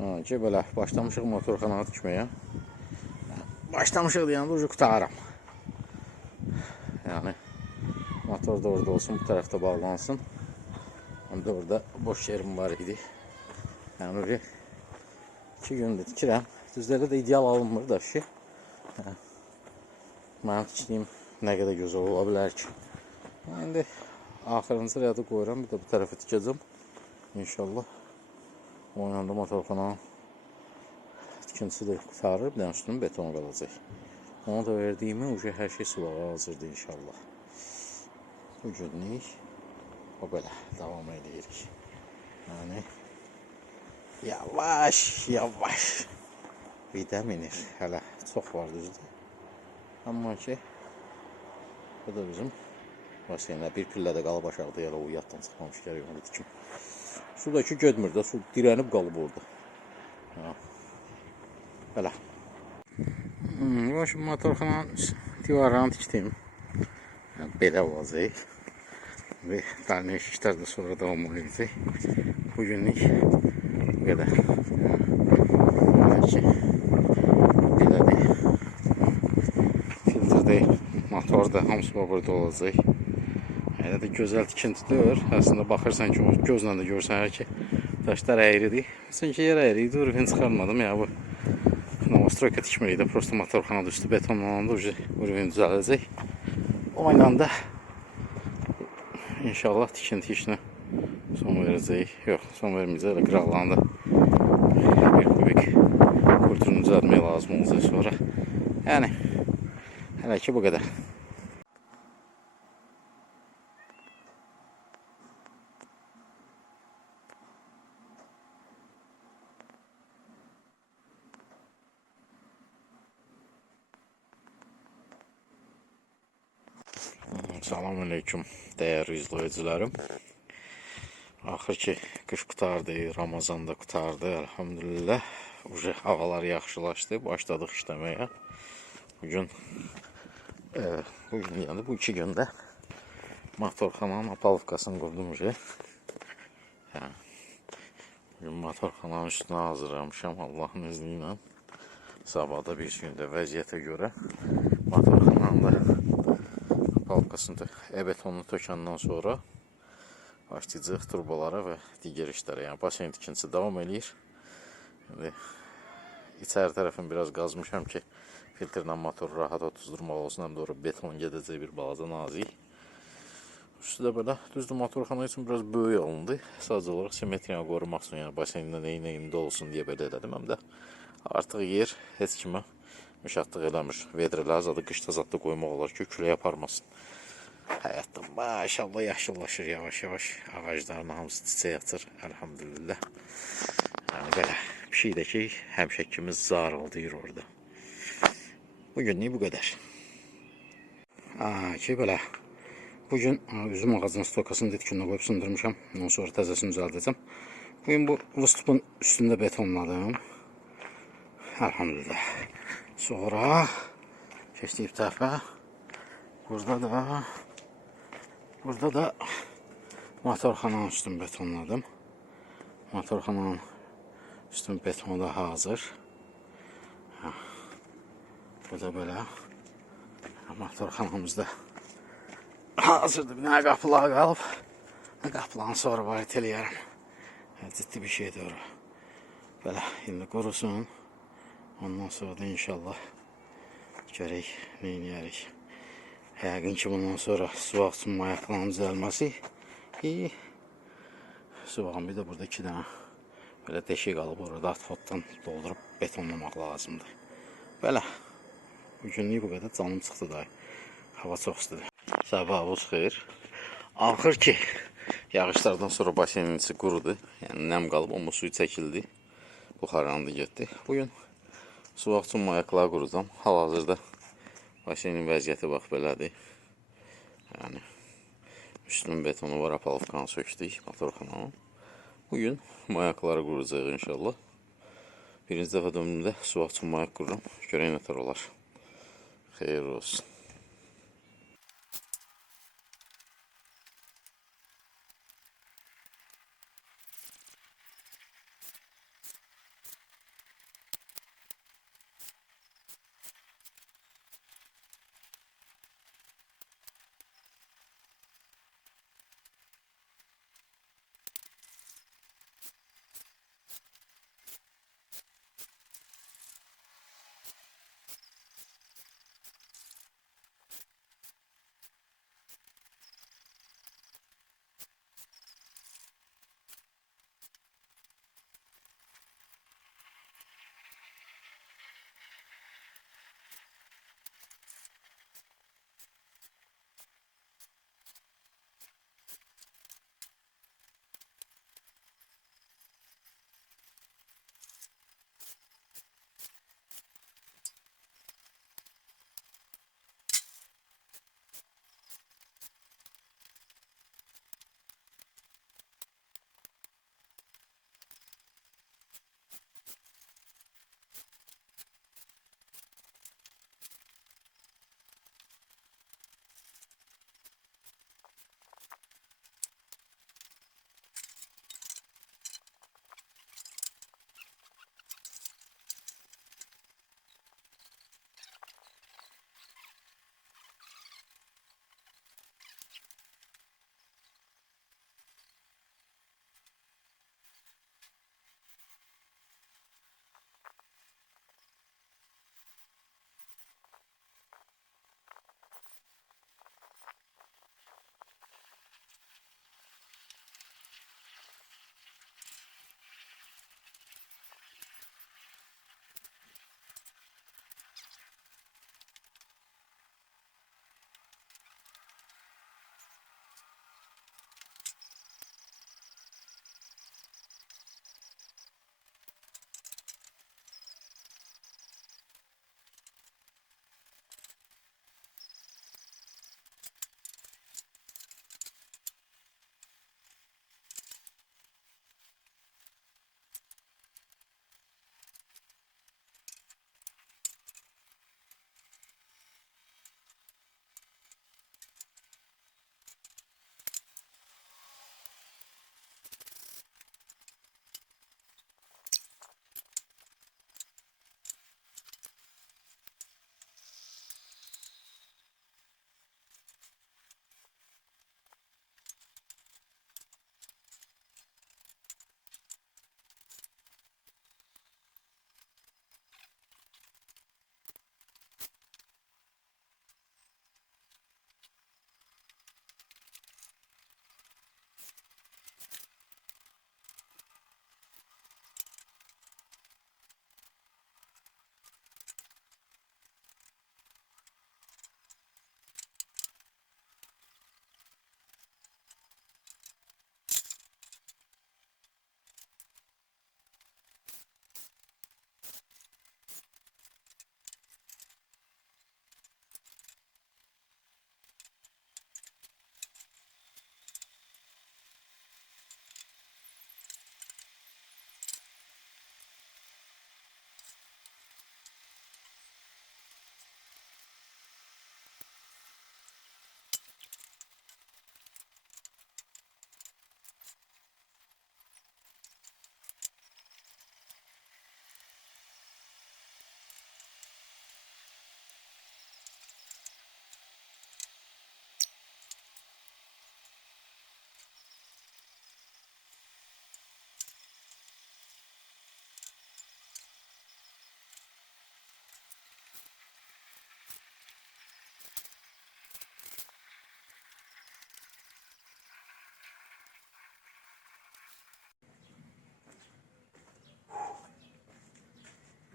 Ki belə başlamışıq motorxana tikməyə. Başlamışıq deyəndə ucu qutaram. Yəni motor da orada olsun, bu tərəfdə bağlansın. Həm də orada boş yerim var idi. Yəni ucu 2 gündür tikirəm. Düzlərdə də ideal alınmır da ki. Mənim tikdiyim nə qədər gözəl ola bilər ki. İndi axırıncı rədə qoyuram. Bir də bu tərəfə tikəcəm. İnşallah. O yanda motorxananın tikintisi də qutarır. Bir dənə üstünün betonu qalacaq. Ona da verdiyimi hər şey sulağa hazırdır inşallah. Bu günlük o belə davam edirik. Yəni yavaş vida minir. Hələ çox var düzdür. Amma ki bu da bizim basenlə bir pillə də qalıb aşağıda yerə o yatdan çıxmamış gərək onu dikim. Su da ki götmür də, su dirənib qalıb orada. Belə. Şimdi motorxananın divarlarını tikdim. Belə olacaq. Və dəlnəş işlər də sonra davam edəcək. Bugünlük qədər. Belədir. Filtr deyil, motor da hamısı burada olacaq. Elə də gözəl tikintidir. Əslində baxırsan ki, o gözlə də görsən ki, daşlar əyridir. Çünki yer əyridir, urfen çıxarmadım. Ya bu novostroyka tikməkdə prosto motorxana üstü betonlananda urfen düzələcək. O ilə də inşallah tikinti işinə son verəcək. Yox, son verməyəcək. Elə qıraqlarında bir kubik kurtunu düzəltmək lazım olacaq sonra. Yəni hələ ki bu qədər. Salamünaleyküm dəyərli izləyicilərim. Axır ki qış qutardı, Ramazan da qutardı, elhamdülillah. Havalar yaxşılaşdı, başladıq işləməyə. Bugün yəni bu 2 gündə motorxananın apalovkasını qurdum. Bugün motorxananın üstünə hazırlamışam Allahın izni ilə. Sabahda bir gündə vəziyyətə görə motorxananın da apalovkasını betonunu tökəndən sonra başlayacaq turbalara və digər işlərə. Yəni basen tikintisi davam eləyir. İçəri tərəfini biraz qazmışam ki, filtrlə motoru rahat otuzdurmaq olsun. Həm də orada beton gedəcək bir balaca nazik. Üstü də belə düzdür, motorxana üçün biraz böyük alındı. Sadəcə olaraq simmetriyanı qorumaq üçün, yəni basenində neyində olsun deyə belə elədim. Həm də artıq yer heç kimə müşatlıq eləmir. Vedrələr zadı qışda zadda qoymaq olar ki, küləyə aparmasın. Həyatda maşallah yaşıllaşır yavaş-yavaş. Ağacların hamısı çiçək açır. Elhamdülillah. Yəni belə bir şey də ki, həmişəkimiz zarıldıyır orada. Bugünlük bu qədər. Ki belə. Bugün üzüm ağacının stokasını ditkinlə qoyub sındırmışam. Ondan sonra təzəsini düzəldəcəm. Bugün bu vыстupun üstündə betonladım. Elhamdülillah. Sonra keçdik tərəfə. Burada da motorxananın üstünü betonladım. Motorxananın üstün betonu da hazır. Bu da belə. Motorxanamızda hazırdır. Bir dənə qapılar qalıb. Qapılarını sonra varit eləyərəm. Ciddi bir şeydir o. Belə indi qurusun. Ondan sonra da inşallah görək, neyniyərik. Yəqin ki bundan sonra suvaq üçün mayaqlarının düzəlməsi. Suvağın bir də burada 2 dənə belə deşik qalıb orada atfotdan doldurup betonlamaq lazımdır. Belə. Bugünlük bu qədər, canım çıxdı da. Hava çox istidir. Sabahınız xeyir. Axır ki yağışlardan sonra basenin içi qurudu. Yəni nəm qalıb, amma suyu çəkildi. Buxarlandı getdi. Bugün suvaq üçün mayaqlar quracam. Hal-hazırda basenin vəziyyəti bax belədir. Yəni üstünün betonu var, apalovkanı sökdük motorxananın. Bugün mayaqları quracaq inşallah. Birinci dəfə döndüyümdə suvaq üçün mayaq qururam. Görək nətər olar. Xeyir olsun.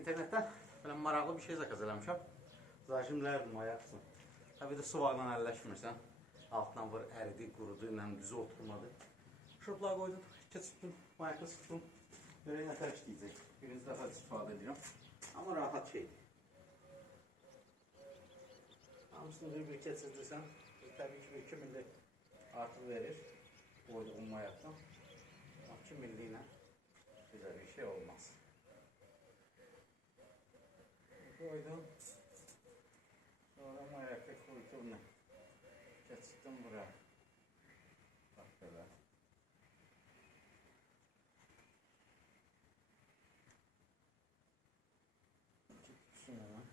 İnternetdə belə maraqlı bir şey zakaz eləmişəm. Zajimlərdim ayaqsın. Tabii də suvaqla əlləşmirsən. Altdan vur, əridi, qurudu, ilə düzü oturmadı. Şuruplar qoydum, keçirdim, mayakla sıxdım. Böyle nətər işləyəcək. Birinci dəfə istifadə edirəm. Amma rahat şeydir. Hamısını bir keçirdirsən, təbii ki 2 milli artıq verir. Qoyduğum mayakdan. 2 milli ilə bizə bir şey olmaz. Koydum. Sonra mayakla koydum. Geçtim buraya. Bak böyle. Tutsun hemen.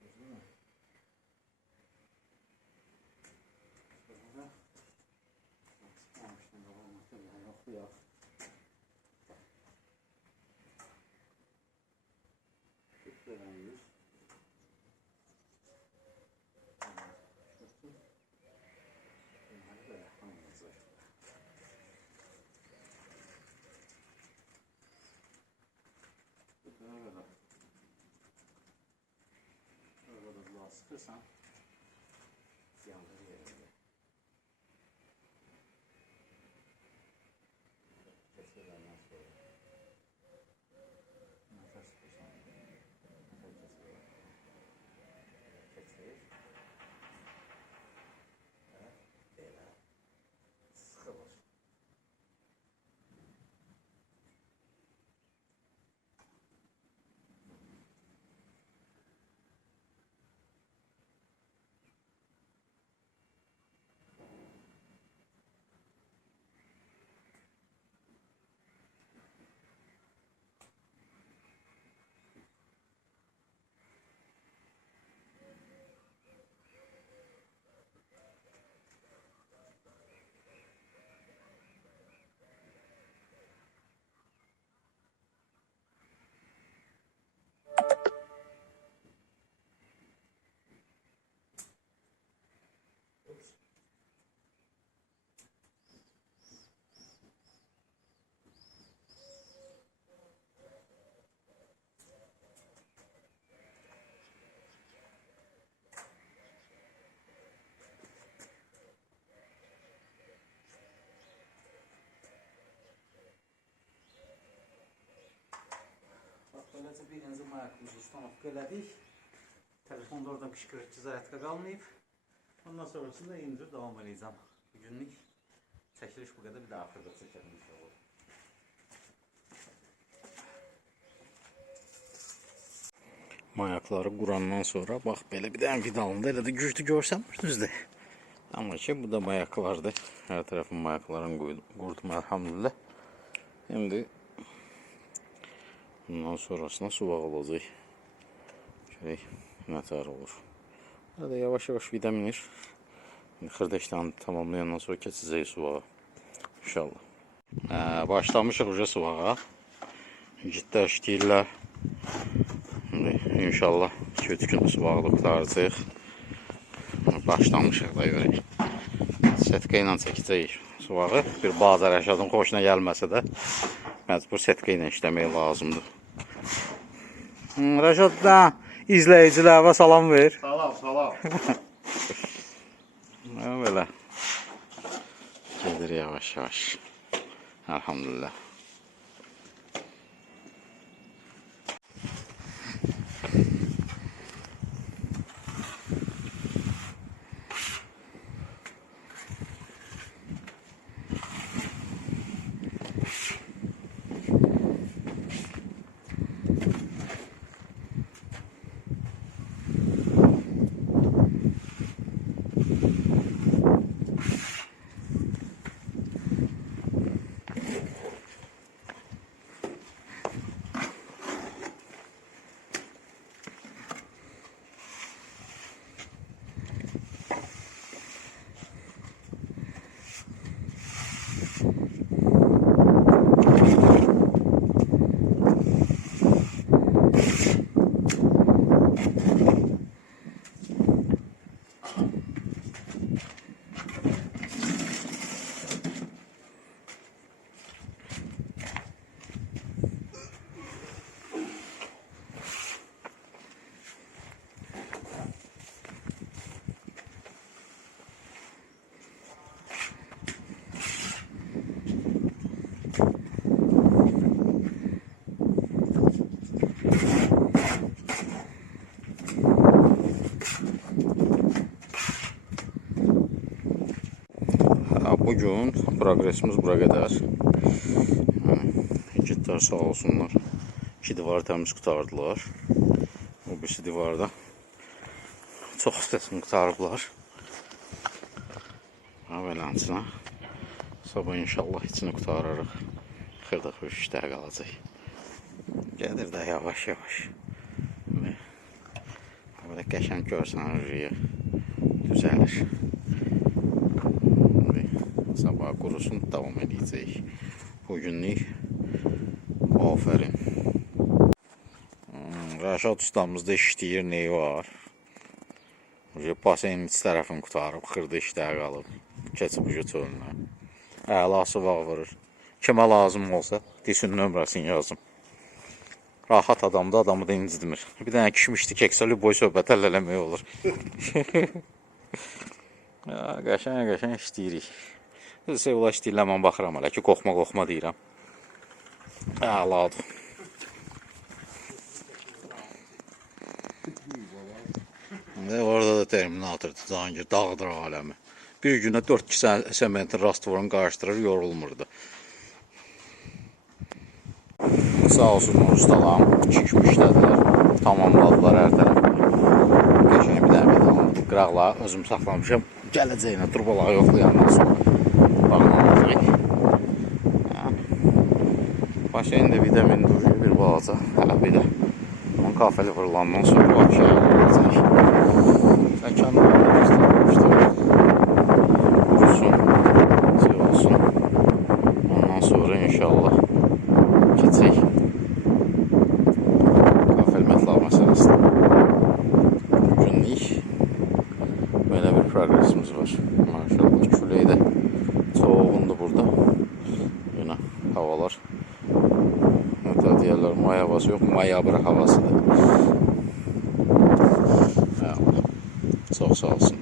Gördün mü? Burada. Sıkmamıştım. Yok ya. Kütleden yüz. Burada sıkırsan yandır yerinde. Kesilenden sonra nefes sıkırsan nefes kesilir. Böyle sıkılır. Böylece birinci mayakımızı ustanotka elədik. Telefonda oradan qışqırıcı zayatka qalmayıb. Ondan sonrasında indir devam edeceğim. Günlük çəkiliş bu qədər, bir də axırda çəkəlim inşallah. Mayakları qurandan sonra bax belə bir dənə vidalında elə də güclü görsənmirdinizdir. Amma ki bu da mayaklardır. Hər tərəfin mayaklarını qurdum elhamdülillah. Şimdi bundan sonrasına suvaq olacaq. Şöyle nətər olur. Burada yavaş yavaş vida minir. Xırda işlərini tamamlayandan sonra keçəcək suvağa. İnşallah. Başlamışıq uca suvağa. Ciddi işləyirlər. İnşallah 2-3 gün suvaqda qutaracaq. Başlamışıq da görək. Setka ilə çəkəcəyik suvağı. Bir bazar Rəşadın xoşuna gəlməsə də məcbur setka ilə işləmək lazımdır. Rəşad da izləyicilərə salam ver. Salam, salam. Böyle. Gelir yavaş yavaş. Elhamdülillah. gün progresimiz bura qədər. İgidlər sağ olsunlar. 2 divarı təmiz qutardılar. O birisi divarda çox hissəsini qutarıblar. Beləncə. Sabah inşallah içini qutarırıq. Xırdıq bir işlər qalacaq. Gedir də yavaş-yavaş. Böyle qəşəng görsənir, düzəlir. Sabah qurusun, davam edəcək. Bugünlük afərin. Rəşad ustamızda işləyir, neyi var? Basenin iç tərəfini qutarıb, xırda işlər qalıb. Keçib ucu çölünə. Əlası vaxt vurur. Kimə lazım olsa, desin nömrəsini yazım. Rahat adamda, adamı da incitmir. Bir dənə kişmişdi, keksəli boy söhbət eləmək olur. Qəşəng işləyirik. Sevula işləyirlər, mən baxıram hələ ki, qoxma deyirəm. Əladır. Orada da terminatordur, Cahangir, dağıdır aləmi. Bir günə 4 sementin rastvorunu qarışdırır, yorulmurdu. Sağ olsun ustalam, 2 gün işlədilər, tamamladılar hər tərəfini. Qəşəng bir dənə alındı, qıraqları özüm saxlamışam, gələcəyinə turbaları yoxlayandan sonra baxmamalıyıq. Başlayın da vitamin duruyor bir balaca, hələ bir də onun kafeli vurulandan sonra başlayın olacaq. Səkanlarını göstərmişdir. Qurusun, şey olsun, ondan sonra inşallah keçək. Progresimiz var. Maşallah külək də çoğundur burada. Yine havalar hatta deyirlər may havası yox, mayabr havasıdır. Çox sağ olsun.